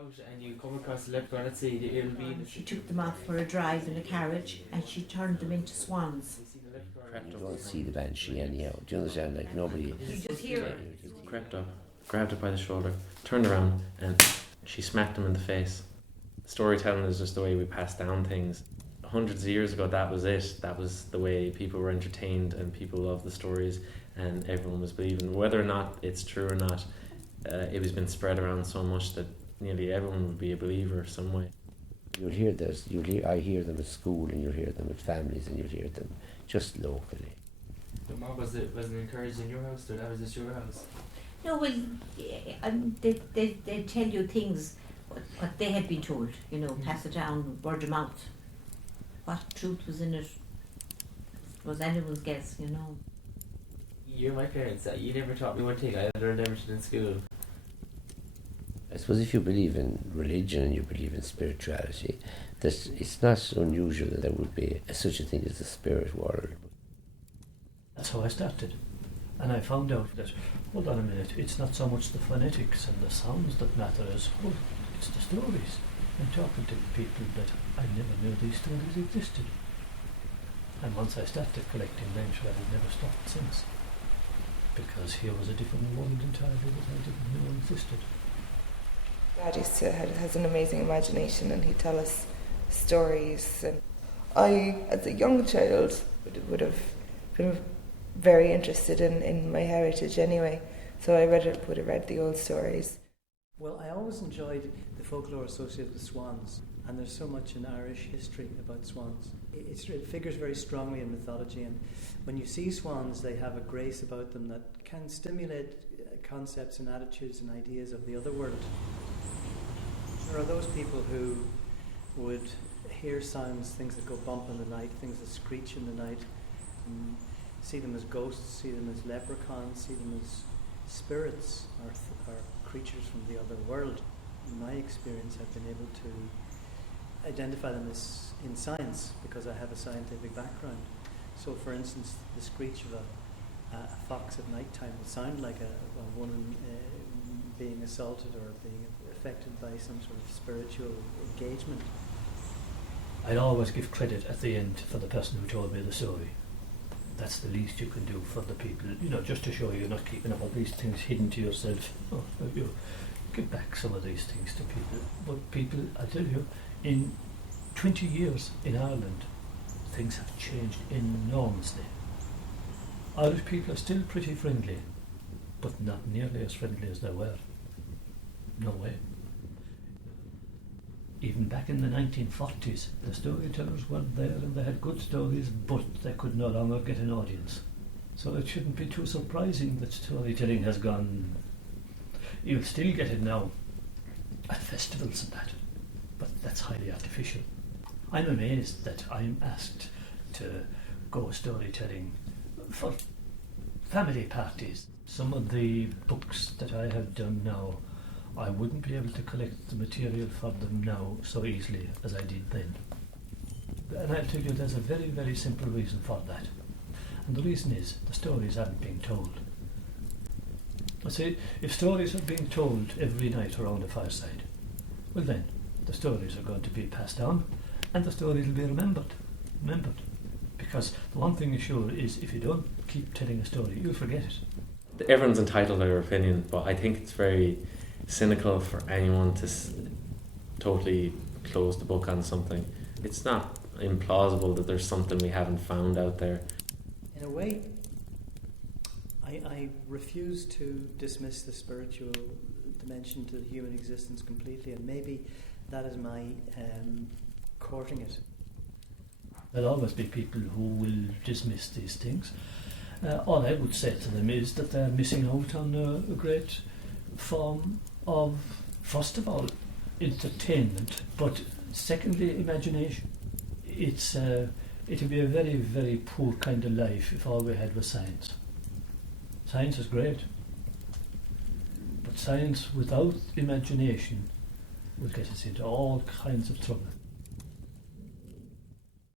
out and you come across the leprechaun, let's say it'll be... She took them off for a drive in a carriage and she turned them into swans. You don't see the banshee anyhow. Do you understand? Like nobody... You just hear it. Crept up, grabbed it by the shoulder, turned around and she smacked him in the face. Storytelling is just the way we pass down things. Hundreds of years ago, that was it. That was the way people were entertained and people loved the stories and everyone was believing. Whether or not it's true or not, it was been spread around so much that nearly everyone would be a believer some way. You'll hear this. I hear them at school, and you'll hear them with families, and you'll hear them just locally. But Mark, wasn't encouraged in your house, or that was just your house? No, well, they tell you things, what they had been told, pass it down, word of mouth. What truth was in it was anyone's guess, You're my parents, you never taught me one thing, I learned everything in school. I suppose if you believe in religion and you believe in spirituality, that it's not unusual that there would be such a thing as the spirit world. That's how I started. And I found out that, hold on a minute, it's not so much the phonetics and the sounds that matter as, it's the stories. I'm talking to people that I never knew these stories existed. And once I started collecting them, I've never stopped since. Because here was a different world entirely that I didn't know existed. Dad has an amazing imagination and he'd tell us stories. And I, as a young child, would have been very interested in my heritage anyway. So I would have read the old stories. Well, I always enjoyed the folklore associated with swans, and there's so much in Irish history about swans. It figures very strongly in mythology, and when you see swans, they have a grace about them that can stimulate concepts and attitudes and ideas of the other world. There are those people who would hear sounds, things that go bump in the night, things that screech in the night, and see them as ghosts, see them as leprechauns, see them as spirits or creatures from the other world. In my experience, I've been able to identify them as in science because I have a scientific background. So, for instance, the screech of a fox at night time will sound like a woman being assaulted or being affected by some sort of spiritual engagement. I'd always give credit at the end for the person who told me the story. That's the least you can do for the people, just to show you're not keeping up all these things hidden to yourself. You give back some of these things to people. But people, I tell you, in 20 years in Ireland, things have changed enormously. Irish people are still pretty friendly, but not nearly as friendly as they were. No way. Even back in the 1940s, the storytellers weren't there and they had good stories, but they could no longer get an audience. So it shouldn't be too surprising that storytelling has gone. You'll still get it now at festivals and that, but that's highly artificial. I'm amazed that I'm asked to go storytelling for family parties. Some of the books that I have done now, I wouldn't be able to collect the material for them now so easily as I did then. And I'll tell you, there's a very, very simple reason for that. And the reason is, the stories aren't being told. I say, if stories are being told every night around a fireside, well then, the stories are going to be passed down, and the stories will be remembered. Because the one thing is sure is, if you don't keep telling a story, you'll forget it. Everyone's entitled to their opinion, but I think it's very cynical for anyone to totally close the book on something. It's not implausible that there's something we haven't found out there. In a way, I refuse to dismiss the spiritual dimension to human existence completely, and maybe that is my courting it. There'll always be people who will dismiss these things. All I would say to them is that they're missing out on a great form of, first of all, entertainment, but secondly, imagination. It'd be a very, very poor kind of life if all we had was science. Science is great, but science without imagination will get us into all kinds of trouble.